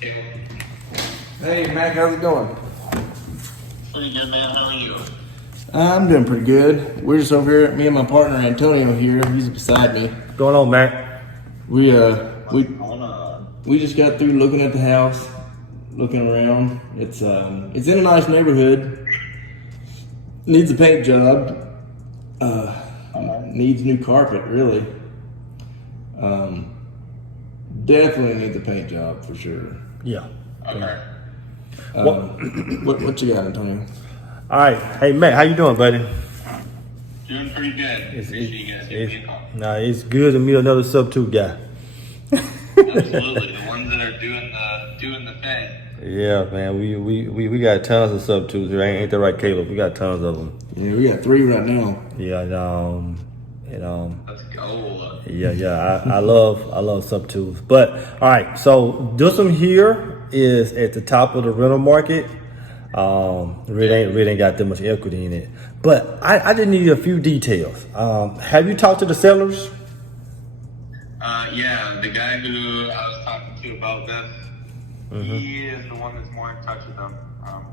Hey, Mac, how's it going? Pretty good, man. How are you? I'm doing pretty good. We're just over here, me and my partner Antonio here. He's beside me. What's going on, Mac? We Hold on. we just got through looking at the house, looking around. It's in a nice neighborhood. Needs a paint job. Needs new carpet, really. Definitely needs a paint job for sure. Yeah. Okay. What you got, Antonio? All right. Hey, Mac, how you doing, buddy? Doing pretty good. Appreciate you guys giving me a call. Nah, it's good to meet another sub-2 guy. Absolutely. The ones that are doing the thing. Yeah, man. We got tons of sub-2s here. Ain't that right, Caleb? We got tons of them. Yeah, we got 3 right now. Yeah, Let's go. yeah. I love sub-2s. But all right, so this one here is at the top of the rental market. Really ain't got that much equity in it. But I just need a few details. Have you talked to the sellers? Yeah, the guy who I was talking to about this, he is the one that's more in touch with them.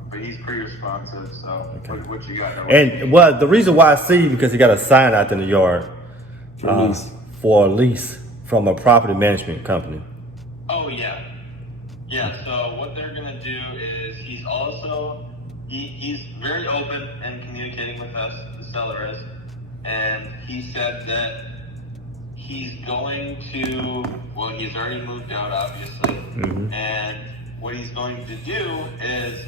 But he's pretty responsive. So Okay. what you got? And well, the reason why I see because he got a sign out in the yard For for a lease. a lease from a property management company. Oh yeah. Yeah, so what they're gonna do is he's very open and communicating with us, the seller is, and he said that he's going to, well, he's already moved out obviously, and what he's going to do is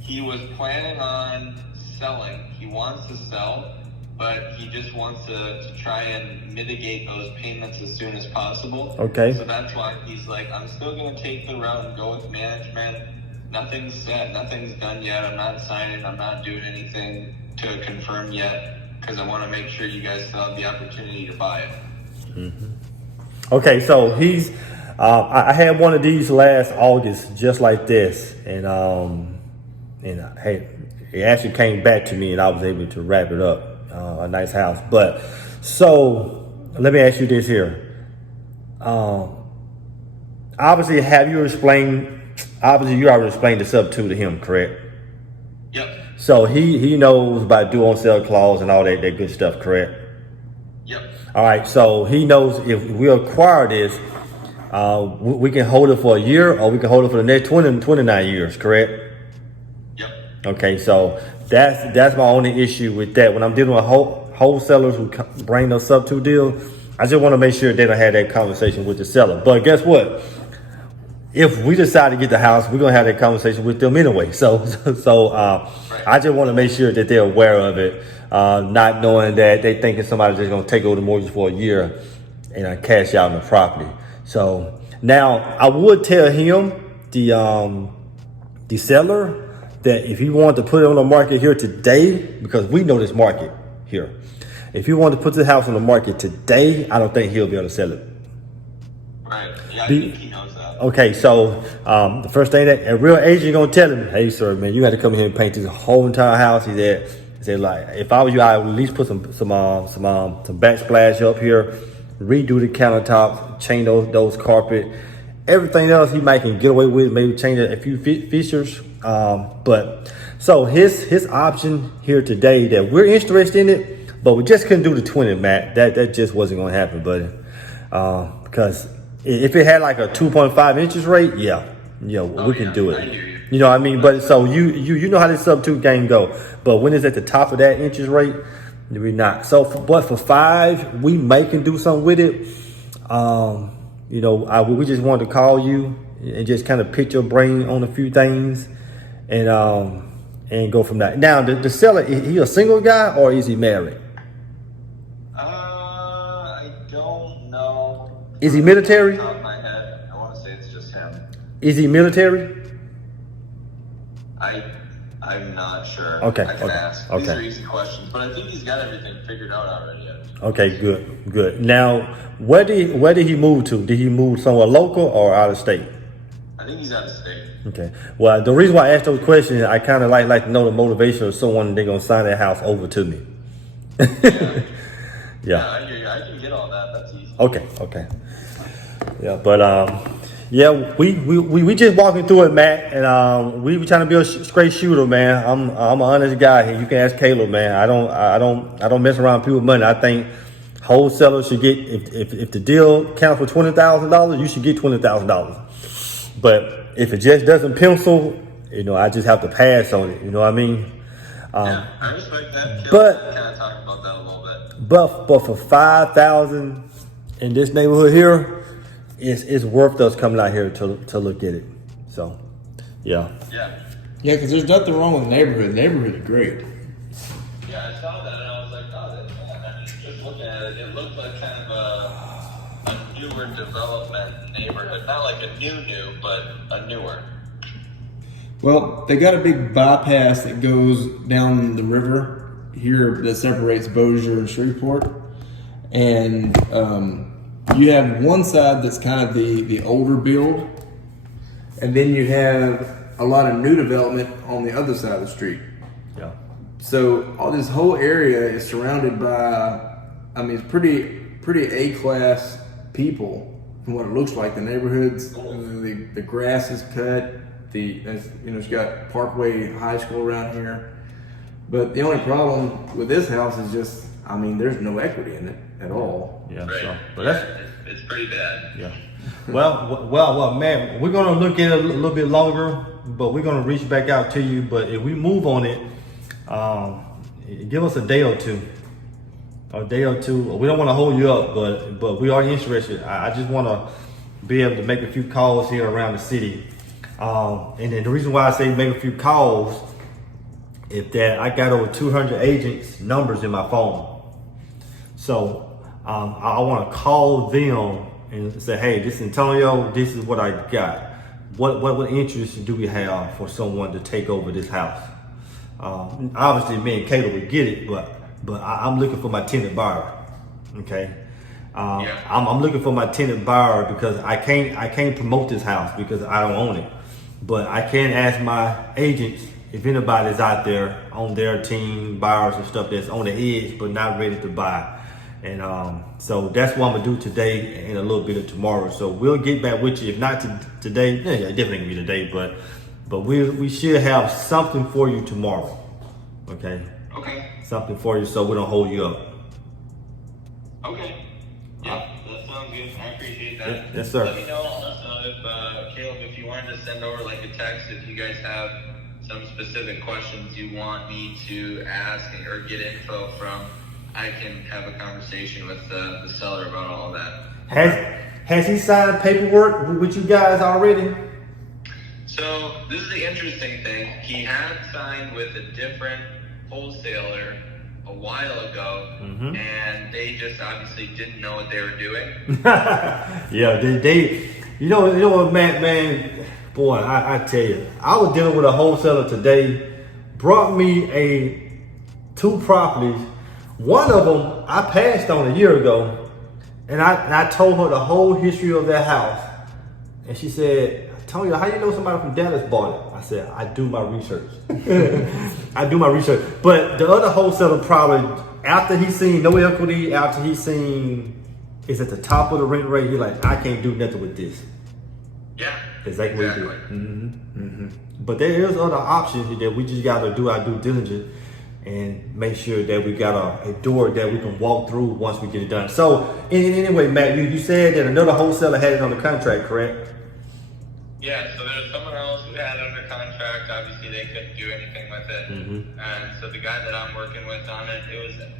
he was planning on selling. He wants to sell, but he just wants to try and mitigate those payments as soon as possible. Okay. So that's why he's like, I'm still going to take the route and go with management. Nothing's set. Nothing's done yet. I'm not signing. I'm not doing anything to confirm yet because I want to make sure you guys still have the opportunity to buy it. Okay, so he's I had one of these last August just like this, and hey, it actually came back to me and I was able to wrap it up. A nice house. But so let me ask you this here. Obviously you already explained the sub-2 to him, correct? Yep. So he knows about due on sale clause and all that good stuff, correct? Yep. All right, so he knows if we acquire this, we can hold it for a year or we can hold it for the next 29 years, correct? Yep. Okay, so that's my only issue with that. When I'm dealing with wholesalers who bring those sub-2 deals, I just want to make sure they don't have that conversation with the seller. But guess what? If we decide to get the house, we're gonna have that conversation with them anyway. So I just want to make sure that they're aware of it, not knowing that they thinking somebody's just gonna take over the mortgage for a year and cash out on the property. So now I would tell him the seller that if he wanted to put it on the market here today, because we know this market here, if he wanted to put the house on the market today, I don't think he'll be able to sell it. Right. Yeah, I think he knows that. Okay, so the first thing that a real agent gonna tell him, hey sir, man, you got to come here and paint this whole entire house. He said like, if I was you, I would at least put some backsplash up here, redo the countertops, change those carpet. Everything else he might can get away with, maybe change a few fixtures. But so his option here today that we're interested in it, but we just couldn't do the 20, Matt. That just wasn't gonna happen, buddy. Because if it had like a 2.5 interest rate, we can do it. I hear you. You know what I mean? But so you know how this sub-2 game go. But when it's at the top of that interest rate, we're not. So but for 5, we may can do something with it. We just wanted to call you and just kind of pick your brain on a few things and go from that. Now the seller, he a single guy or is he married? I don't know. Is he military? Off the top of my head, I want to say it's just him. Is he military? I'm not sure. Okay, I can ask. These okay. are easy questions, but I think he's got everything figured out already. Okay, good. Now, where did he move to? Did he move somewhere local or out of state? I think he's out of state. Okay. Well, the reason why I asked those questions, I kind of like to know the motivation of someone they're gonna sign that house over to me. Yeah. Yeah. I hear you. I can get all that. That's easy. Okay. Yeah, but Yeah, we just walking through it, Matt, and we trying to be a straight shooter, man. I'm an honest guy here. You can ask Caleb, man. I don't mess around with people's money. I think wholesalers should get if the deal counts for $20,000, you should get $20,000. But if it just doesn't pencil, I just have to pass on it. You know what I mean? Yeah, I respect that. But kind of talk about that a little bit. but for 5,000 in this neighborhood here. It's worth us coming out here to look at it. So, yeah. Yeah. Yeah, because there's nothing wrong with the neighborhood. The neighborhood is great. Yeah, I saw that and I was like, oh, I mean, just looking at it, it looked like kind of a newer development neighborhood. Not like a new, but a newer. Well, they got a big bypass that goes down the river here that separates Bossier and Shreveport. And you have one side that's kind of the older build, and then you have a lot of new development on the other side of the street. Yeah. So all this whole area is surrounded by, I mean, it's pretty A-class people from what it looks like. The neighborhoods, the grass is cut. It's got Parkway High School around here. But the only problem with this house is just, I mean, there's no equity in it at all. Yeah. Right. So, but that's. It's pretty bad. Yeah. Well, man, we're gonna look at it a little bit longer, but we're gonna reach back out to you. But if we move on it, give us a day or two. We don't want to hold you up, but we are interested. I just want to be able to make a few calls here around the city. And then the reason why I say make a few calls is that I got over 200 agents' numbers in my phone. So I want to call them and say, hey, this is Antonio, this is what I got. What interest do we have for someone to take over this house? Obviously, me and Caleb would get it, but I'm looking for my tenant buyer. Okay, I'm looking for my tenant buyer because I can't promote this house because I don't own it. But I can ask my agents if anybody's out there on their team, buyers and stuff that's on the edge but not ready to buy. And so that's what I'm gonna do today and a little bit of tomorrow. So we'll get back with you. If not today, yeah, definitely gonna be today, but we should have something for you tomorrow. Okay. Okay. Something for you so we don't hold you up. Okay. Yeah, that sounds good. I appreciate that. Yes, sir. Let me know also if Caleb, if you wanted to send over like a text, if you guys have some specific questions you want me to ask or get info from, I can have a conversation with the seller about all of that. Has he signed paperwork with you guys already? So this is the interesting thing. He had signed with a different wholesaler a while ago, and they just obviously didn't know what they were doing. Yeah, they you know what, man, boy, I tell you, I was dealing with a wholesaler today, brought me two properties. One of them I passed on a year ago, and I told her the whole history of that house, and she said, Tony, how you know somebody from Dallas bought it? I said, I do my research. I do my research. But the other wholesaler probably, after he's seen no equity, after he's seen it's at the top of the rent rate, he's like, I can't do nothing with this. Yeah. Exactly. What he did. But there is other options that we just got to do our due diligence and make sure that we got a door that we can walk through once we get it done. So anyway, Matt, you said that another wholesaler had it on the contract, correct? Yeah, so there's someone else who had it under contract. Obviously, they couldn't do anything with it. And so the guy that I'm working with on it,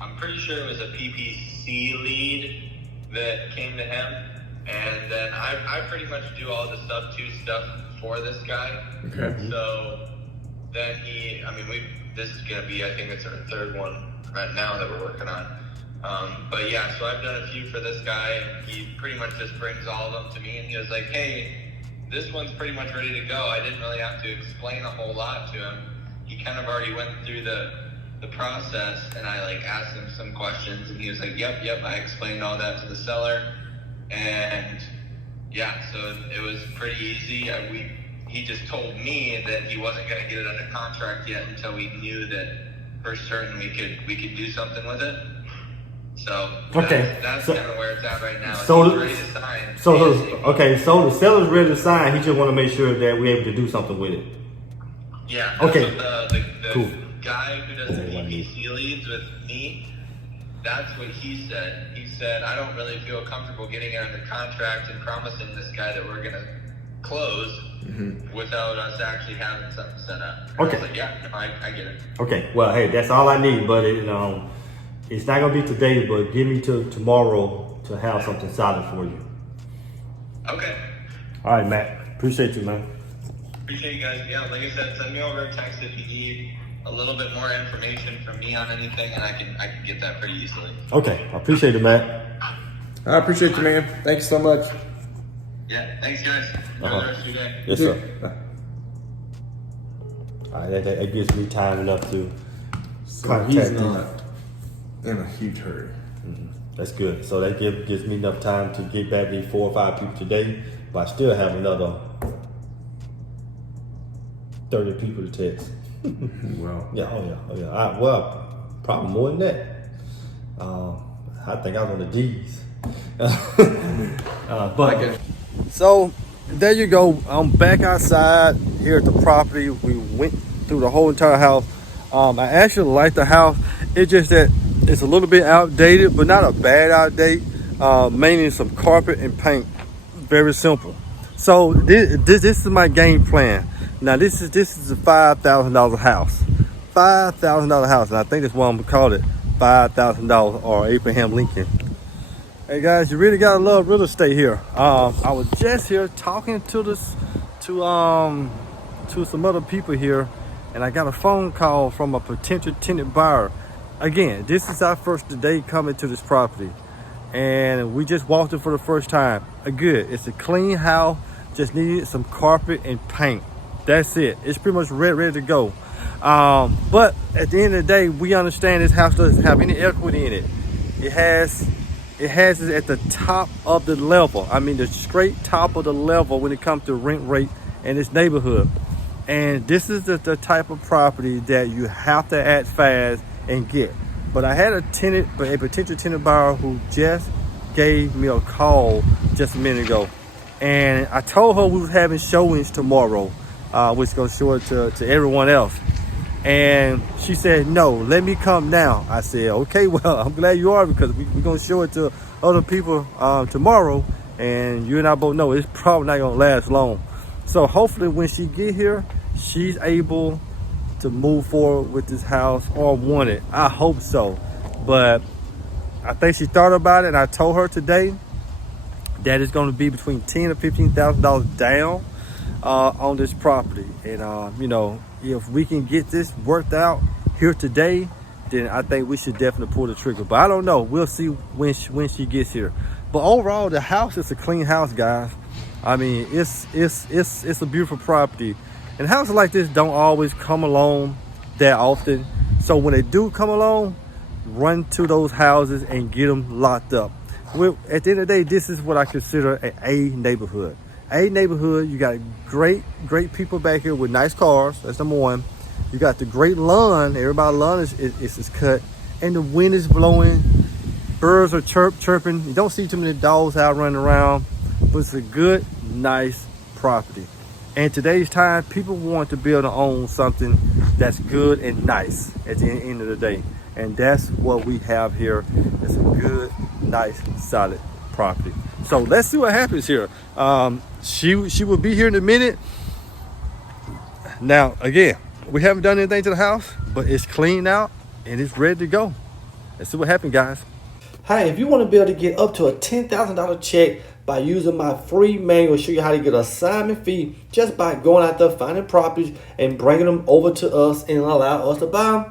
I'm pretty sure it was a PPC lead that came to him. And then I pretty much do all the sub 2 stuff for this guy. Okay. So then this is going to be, I think it's our third one right now that we're working on. But yeah, so I've done a few for this guy. He pretty much just brings all of them to me and he was like, hey, this one's pretty much ready to go. I didn't really have to explain a whole lot to him. He kind of already went through the process, and I asked him some questions, and he was like, yep, I explained all that to the seller. And yeah, so it was pretty easy. He just told me that he wasn't going to get it under contract yet until we knew that for certain we could do something with it. So Okay. that's So- kind of where it's at right now. So- He's ready to sign. So ASAP. so the seller's ready to sign. He just want to make sure that we're able to do something with it. Yeah. Okay. That's what the Cool. guy who does the That's what I need. PPC leads with me, that's what he said. He said, I don't really feel comfortable getting it under contract and promising this guy that we're going to close without us actually having something set up. And I Okay. was like, yeah, no, I get it. Okay. Well, hey, that's all I need, but it's not gonna be today, but give me till tomorrow to have something solid for you. Okay. All right, Matt. Appreciate you, man. Appreciate you guys. Yeah, like I said, send me over a text if you need a little bit more information from me on anything, and I can get that pretty easily. Okay. I appreciate it, Matt. I appreciate you, man. Thanks so much. Yeah, thanks guys. Enjoy the rest of your day. Yes, sir. All right, that gives me time enough to So contact he's you. not in a huge hurry. That's good. So that gives me enough time to get back to 4 or 5 people today, but I still have another 30 people to text. Well, Yeah, oh yeah. Well, probably more than that. I think I was on the D's. But so there you go. I'm back outside here at the property. We went through the whole entire house. I actually like the house. It's just that it's a little bit outdated, but not a bad outdate. Mainly some carpet and paint. Very simple. So this is my game plan. Now this is a $5,000 house. $5,000 house, and I think that's why I'm gonna call it $5,000 or Abraham Lincoln. Hey guys, you really gotta love real estate here. I was just here talking to some other people here, and I got a phone call from a potential tenant buyer. Again, this is our first day coming to this property, and we just walked it for the first time. Good, it's a clean house, just needed some carpet and paint. That's it. It's pretty much ready to go. But at the end of the day, we understand this house doesn't have any equity in it. It has it at the top of the level. I mean, the straight top of the level when it comes to rent rate in this neighborhood. And this is the type of property that you have to act fast and get. But I had a potential tenant buyer who just gave me a call just a minute ago. And I told her we was having showings tomorrow, which is gonna show it to everyone else. And she said, no, let me come now. I said, okay, well, I'm glad you are, because we're gonna show it to other people tomorrow. And you and I both know it's probably not gonna last long. So hopefully when she get here, she's able to move forward with this house, or want it. I hope so. But I think she thought about it, and I told her today that it's gonna be between $10,000 to $15,000 down on this property. And you know, if we can get this worked out here today, then I think we should definitely pull the trigger. But I don't know. We'll see when she gets here. But overall, the house is a clean house, guys. I mean, it's a beautiful property. And houses like this don't always come along that often. So when they do come along, run to those houses and get them locked up. At the end of the day, this is what I consider an A neighborhood. A neighborhood, you got great people back here with nice cars. That's number one. You got the great lawn. Everybody's lawn is cut, and the wind is blowing. Birds are chirping. You don't see too many dogs out running around, but it's a good, nice property. And today's time, people want to build and own something that's good and nice at the end of the day. And that's what we have here. It's a good, nice, solid property. So let's see what happens here. She will be here in a minute. Now, again, we haven't done anything to the house, but it's cleaned out and it's ready to go. Let's see what happens, guys. Hey, if you want to be able to get up to a $10,000 check by using my free manual, show you how to get an assignment fee just by going out there, finding properties and bringing them over to us and allow us to buy them,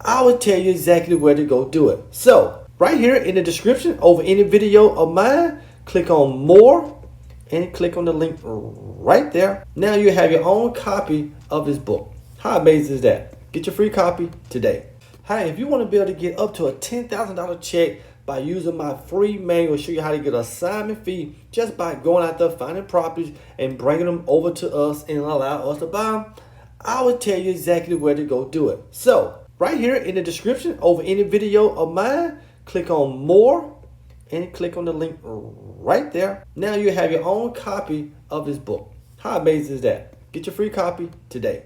I will tell you exactly where to go do it. So right here in the description over any video of mine, click on more and click on the link right there. Now you have your own copy of this book. How amazing is that? Get your free copy today. Hey, if you want to be able to get up to a $10,000 check by using my free manual, show you how to get an assignment fee just by going out there, finding properties and bringing them over to us and allow us to buy them, I will tell you exactly where to go do it. So right here in the description over any video of mine, click on more, and click on the link right there. Now you have your own copy of his book. How amazing is that? Get your free copy today.